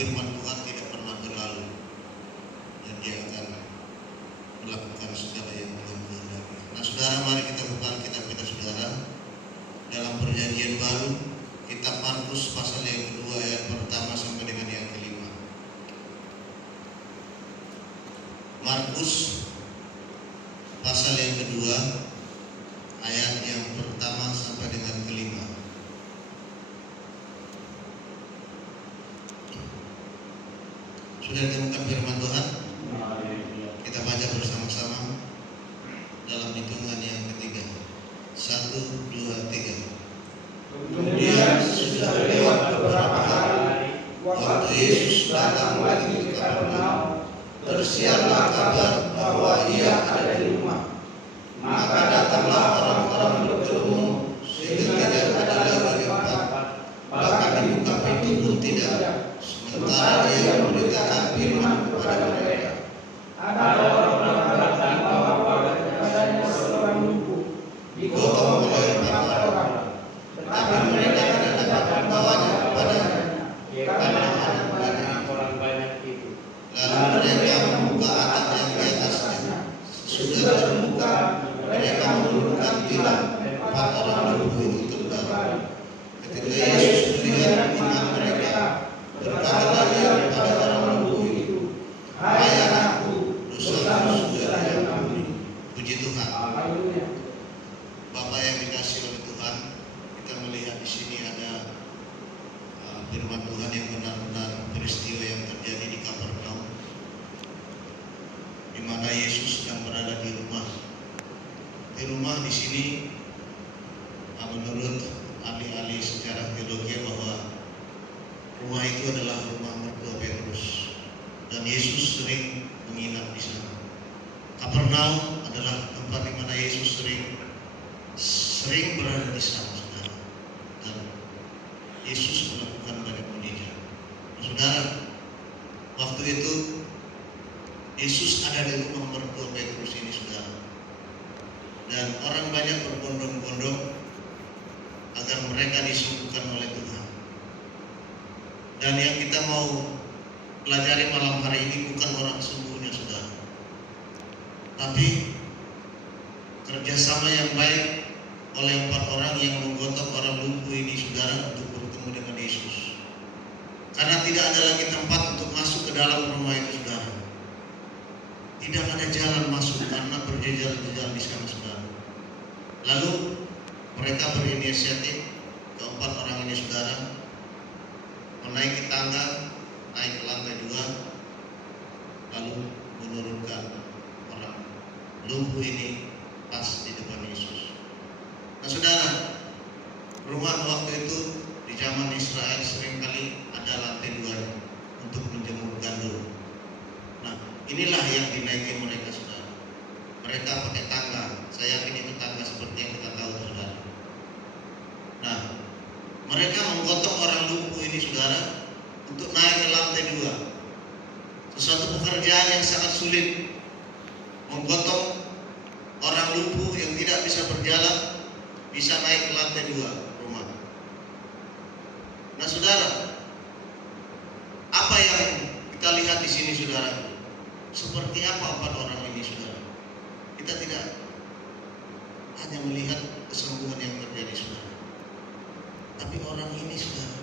firman Tuhan tidak pernah berlalu, dan Dia akan melakukan segala yang Tuhan kehendaki. Nah, saudara, mari kita buka kitab kita, saudara, dalam Perjanjian Baru, kitab Markus pasal yang kedua ayat pertama sampai dengan yang kelima. Markus pasal yang kedua ayat yang pertama sampai dengan kelima. Sudah ditemukan firman Tuhan? Kita baca bersama-sama dalam hitungan yang ketiga. 1, 2, 3. Kemudian sudah lewat beberapa hari, waktu Yesus datang lagi ke Kapernaum, tersiarlah kabar bahwa Ia ada di rumah. Maka datanglah orang-orang berkerumun, sehingga tidak ada lagi tempat, bahkan dibuka pintu pun tidak. Sementara Ia memberitakan firman kepada mereka. Ada orang-orang datang bawa kepadanya seorang lumpuh, digotong oleh 4 orang, tetapi mereka tidak dapat membawanya kepadanya, karena ada orang banyak itu. Lalu mereka membuka atap yang di atasnya. Sudah terbuka, mereka menurunkan tilam, 4 orang lumpuh itu terbang. Ketika Yesus melihat iman mereka, berkatalah Ia kepada orang lumpuh itu, "Hai anakku, dosamu sudah diampuni." Puji Tuhan. Bapak yang dikasihi oleh Tuhan, kita melihat di sini ada firman Tuhan yang benar-benar peristiwa yang terjadi di Kapernaum, di mana Yesus sedang berada di rumah. Di rumah di sini, menurut ahli-ahli sejarah teologi, bahwa rumah itu adalah rumah mertua Petrus, dan Yesus sering menginap di sana. Kapernaum adalah tempat di mana Yesus sering berada di sana, saudara. Dan Yesus melakukan banyak mujizat. Saudara, waktu itu Yesus ada di rumah mertua Petrus ini, saudara. Dan orang banyak berbondong-bondong agar mereka disembuhkan oleh Tuhan. Dan yang kita mau pelajari malam hari ini bukan orang sembuhnya, saudara, tapi kerjasama yang baik oleh 4 orang yang menggotong orang lumpuh ini, saudara, untuk bertemu dengan Yesus. Karena tidak ada lagi tempat untuk masuk ke dalam rumah itu, saudara. Tidak ada jalan masuk karena berjejer-jejer di sana, saudara. Lalu mereka berinisiatif, ke-4 orang ini, saudara, menaiki tangga, naik ke lantai 2, lalu menurunkan orang lumpuh ini pas di depan Yesus. Nah, saudara, rumah waktu itu di zaman Israel seringkali ada lantai 2 untuk menjemur gandum. Nah, inilah yang dinaiki mereka, saudara. Mereka pakai tangga. Saya yakin itu tangga seperti yang kita tahu, saudara. Nah, mereka menggotong orang lumpuh ini, saudara, untuk naik ke lantai 2. Sesuatu pekerjaan yang sangat sulit, menggotong orang lumpuh yang tidak bisa berjalan bisa naik ke lantai 2 rumah. Nah, saudara, apa yang kita lihat di sini, saudara? Seperti apa 4 orang ini, saudara? Kita tidak hanya melihat kesembuhan yang terjadi, saudara, tapi orang ini, saudara,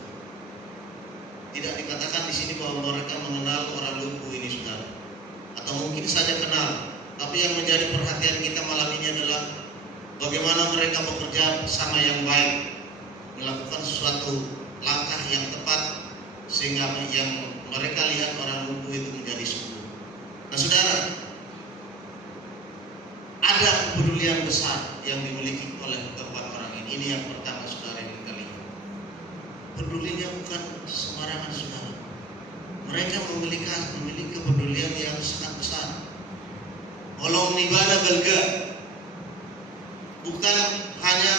tidak dikatakan di sini bahwa mereka mengenal orang lumpuh ini, saudara, atau mungkin saja kenal. Tapi yang menjadi perhatian kita malam ini adalah bagaimana mereka bekerja sama yang baik, melakukan sesuatu langkah yang tepat sehingga yang mereka lihat orang lumpuh itu menjadi sembuh. Nah, saudara, ada kepedulian besar yang dimiliki oleh 4 orang ini. Ini yang pertama, saudara, yang kita lihat. Pedulinya bukan sembarangan, saudara. Mereka memiliki kepedulian yang sangat besar. Olong nibada belga, bukan hanya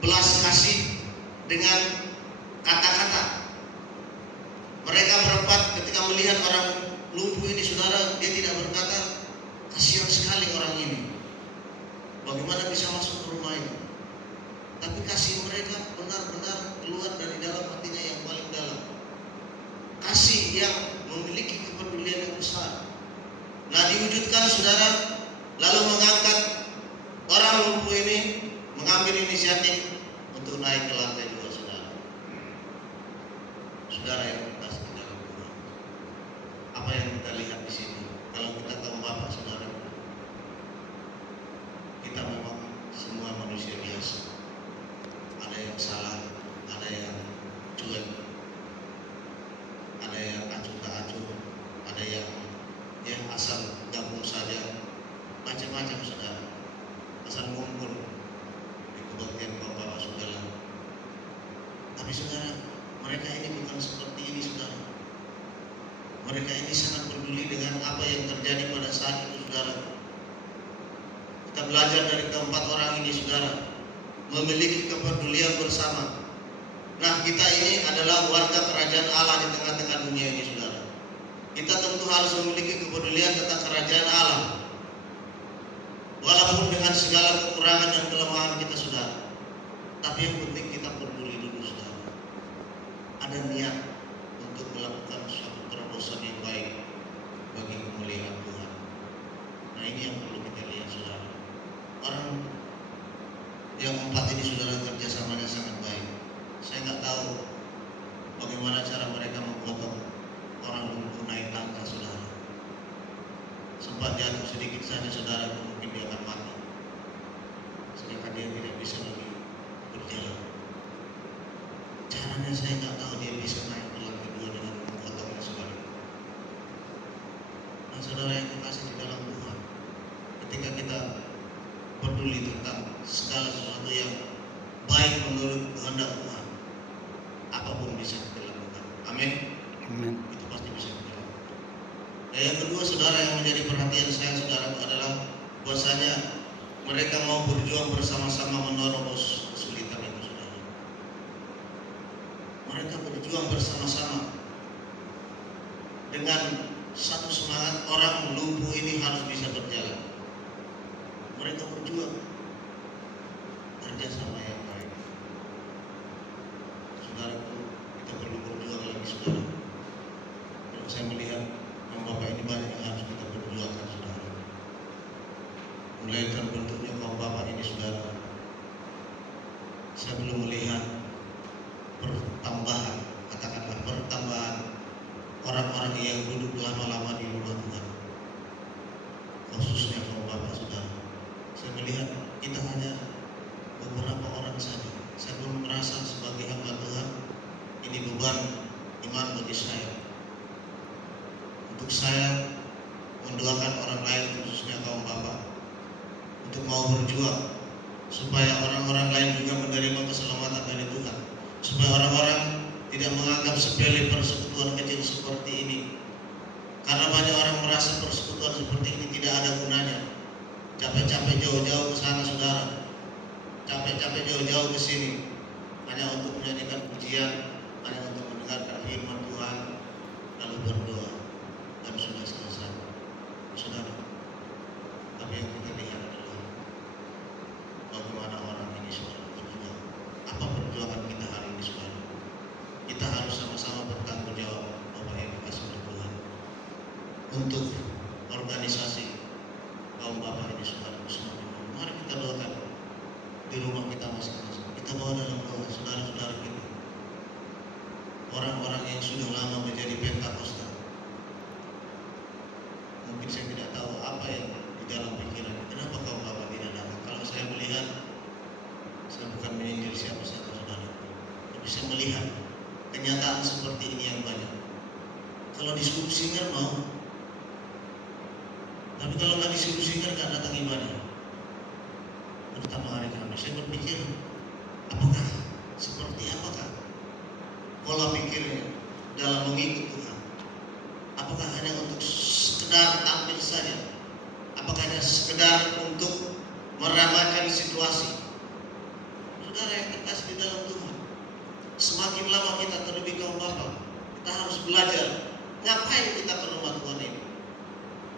belas kasih dengan kata-kata. Mereka berempat ketika melihat orang lumpuh ini, saudara, dia tidak berkata, "Kasihan sekali orang ini, bagaimana bisa masuk ke rumah ini?" Tapi kasih mereka benar-benar keluar dari dalam hatinya yang paling dalam. Kasih kondisi yang memiliki kepedulian yang besar. Nah, diwujudkan saudara, lalu mengangkat orang lumpuh ini, mengambil inisiatif untuk naik ke lantai 2, saudara. Saudara yang kasih di dalam Tuhan, apa yang kita lihat di sini? Kalau kita tahu Bapak, saudara, kita memang semua manusia biasa. Ada yang salah, ada yang cuek, ada yang acuh tak acuh, ada yang asal gabung saja, macam-macam saudara, asal ngumpul di kebaktian Bapak saudara. Tapi saudara, mereka ini bukan seperti ini saudara. Mereka ini sangat peduli dengan apa yang terjadi pada saat itu saudara. Kita belajar dari keempat orang ini saudara, memiliki kepedulian bersama. Nah, kita ini adalah warga kerajaan Allah di tengah-tengah dunia ini saudara. Kita tentu harus memiliki kepedulian tentang kerajaan Allah, walaupun dengan segala kekurangan dan kelemahan kita saudara. Tapi yang penting kita peduli dulu saudara. Ada niat untuk melakukan suatu terobosan yang baik bagi kemuliaan Tuhan. Nah, ini yang perlu kita lihat saudara. Orang yang empat ini saudara kerjasamanya sangat baik. Saya nggak tahu bagaimana cara mereka memotong orang lumpuh naik tangga saudara. Sempat jatuh sedikit saja saudara, mungkin dia akan mati. Sedangkan dia tidak bisa lagi berjalan. Caranya saya nggak tahu dia bisa naik ke lantai 2 dengan memotongnya saudara. Nah, saudara yang terkasih di dalam Tuhan, ketika kita peduli tentang segala sesuatu yang baik menurut kehendak Tuhan, apapun bisa kita lakukan. Amin. Amin. Itu pasti bisa kita lakukan. Dan yang kedua saudara, yang menjadi perhatian saya saudara adalah bahwasanya mereka mau berjuang bersama-sama menerobos kesulitan itu saudara. Mereka berjuang bersama-sama dengan satu semangat, orang lumpuh ini harus bisa berjalan. Mereka berjuang kerjasama yang baik. Saudaraku, kita perlu berjuang lagi saudara. Kalau saya melihat yang Bapak ini banyak yang harus kita perjuangkan saudara. Mulai terbentuknya kaum Bapak ini saudara, saya belum melihat pertambahan, katakanlah pertambahan orang-orang yang duduk lama-lama di rumah Tuhan, khususnya kaum Bapak saudara. Saya melihat kita hanya beberapa orang saja. Saya belum merasa sebagai hamba Tuhan ini beban iman bagi saya. Untuk saya mendoakan orang lain, khususnya kaum Bapak, untuk mau berjuang supaya orang-orang lain juga menerima keselamatan dari Tuhan, supaya orang-orang tidak menganggap sepele persekutuan kecil seperti ini. Karena banyak orang merasa persekutuan seperti ini tidak ada gunanya. Capek-capek jauh-jauh ke sana saudara, capek-capek jauh-jauh ke sini hanya untuk menyanyikan pujian, hanya untuk mendengarkan firman Tuhan, lalu berdoa, dan sudah selesai saudara. Tapi yang kita lihat adalah bagaimana orang ini saudara berjuang. Apa perjuangan kita hari ini saudara? Kita harus sama-sama bertanggung jawab Bapak yang dikasih oleh Tuhan untuk organisasi kaum Bapak ini saudara semakin. Mari kita doakan di rumah kita masing-masing. Kita bawa dalam doa saudara-saudara kita, orang-orang yang sudah lama menjadi Pentakosta. Mungkin saya tidak tahu apa yang di dalam pikiran. Kenapa kaum Bapak tidak datang? Kalau saya melihat, saya bukan menyindir siapa-siapa saudara, tapi saya melihat kenyataan seperti ini yang banyak. Kalau disuruh singer mau, tapi kalau nggak disuruh singer nggak datang ibadah. Pertama hari kami, saya berpikir, apakah pola pikirnya dalam mengikut Tuhan? Apakah hanya untuk sekedar tampil saja? Apakah hanya sekedar untuk meramaikan situasi? Saudara yang terkasih di dalam Tuhan, semakin lama kita terlebih kaum Bapak, kita harus belajar ngapain kita ke rumah Tuhan ini.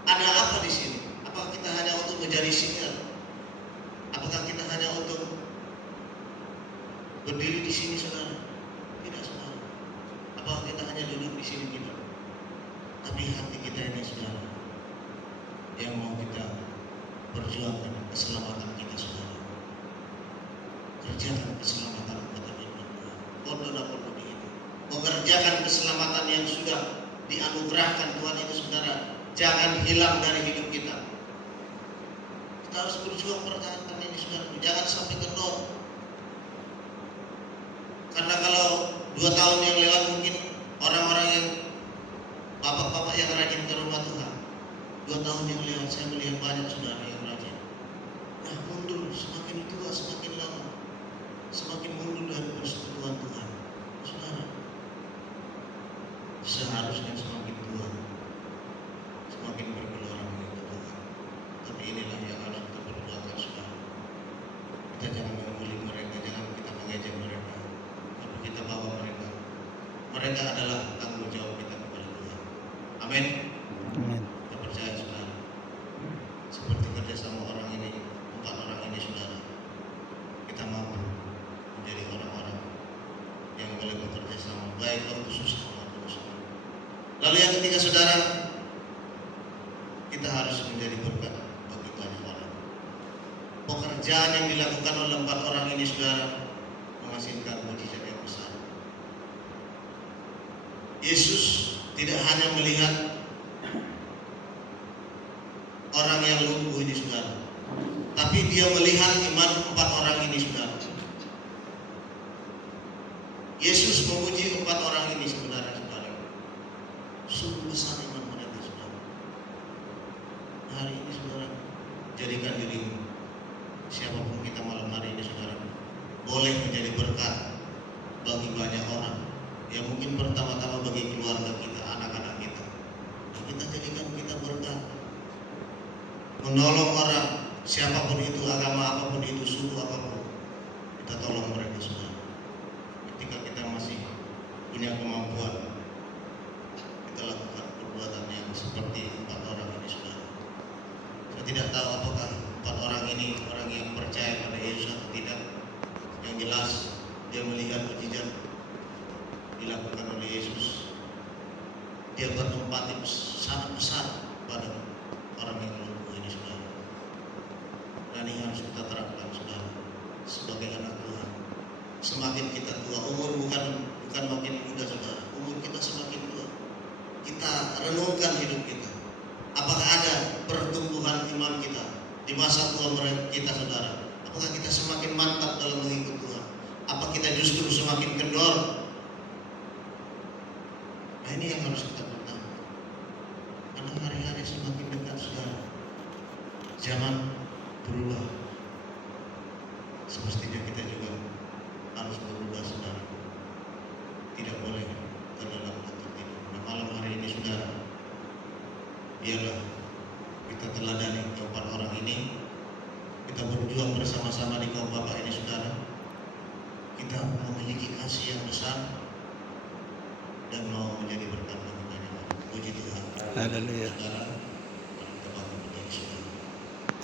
Ada apa di sini? Apakah kita hanya untuk menjadi singer? Apakah kita hanya untuk berdiri di sini, saudara? Tidak, saudara. Apakah kita hanya duduk di sini tidak? Tapi hati kita ini saudara, yang mau kita perjuangkan keselamatan kita saudara. Kerjakan keselamatan kata firman Tuhan. Bodoh ini. Mengerjakan keselamatan yang sudah dianugerahkan Tuhan itu saudara, jangan hilang dari hidup kita. Kita harus berjuang pertahankan ini saudara, jangan sampai kendor. Karena kalau 2 tahun yang lewat mungkin orang-orang yang bapak-bapak yang rajin ke rumah Tuhan, 2 tahun yang lewat saya melihat banyak saudara yang rajin. Nah mundur, semakin tua semakin lama, semakin mundur dari persekutuan Tuhan. Saudara, seharusnya semakin tua, semakin bergelora mengikut Tuhan. Tapi inilah yang akan kita perjuangkan saudara. Kita jangan membuli mereka, jangan kita mengejek mereka, tapi kita bawa mereka. Mereka adalah tanggung jawab kita kepada Tuhan. Amin. Amin. Kita percaya saudara, seperti kerjasama orang ini, 4 orang ini saudara, kita mampu menjadi orang-orang yang boleh bekerja sama, baik waktu susah maupun senang. Lalu yang ketiga saudara, kita harus menjadi berkat bagi banyak orang. Pekerjaan yang dilakukan oleh 4 orang ini saudara menghasilkan mujizat yang besar. Yesus tidak hanya melihat orang yang lumpuh ini saudara, tapi dia melihat iman 4 orang ini saudara. Yesus memuji 4 orang ini saudara-saudara. Sungguh besar iman mereka saudara. Hari ini saudara, jadikan dirimu, siapapun kita malam hari ini saudara, boleh menjadi berkat bagi banyak orang. Ya mungkin pertama-tama bagi keluarga kita, anak-anak kita. Nah, kita jadikan kita berkat, menolong orang, siapapun itu, agama apapun itu, suku apapun, kita tolong mereka saudara. Ketika kita masih punya kemampuan, kita lakukan perbuatan yang seperti 4 orang ini saudara. Saya tidak tahu apakah 4 orang ini orang yang percaya pada Yesus atau tidak. Yang jelas dia melihat mujizat dilakukan oleh Yesus. Dia berempati sangat besar pada orang yang lumpuh ini saudara. Dan ini harus kita terapkan saudara sebagai anak Tuhan. Semakin kita tua, umur bukan makin muda saudara, umur kita semakin tua. Kita renungkan hidup kita. Apakah ada pertumbuhan iman kita di masa tua kita saudara? Apakah kita semakin mantap dalam mengikut Tuhan? Apa kita justru semakin kendor? Nah ini yang harus kita pertahankan. Karena hari-hari semakin dekat saudara, zaman berubah. Semestinya kita juga harus berubah saudara. Tidak boleh terlelap untuk tidur. Nah malam hari ini saudara, biarlah kita teladani ke-4 orang ini. Kita berjuang bersama-sama di kaum bapak ini saudara. Kita memiliki kasih yang besar dan mau menjadi berkat bagi banyak orang. Puji Tuhan. Haleluya. Saudara,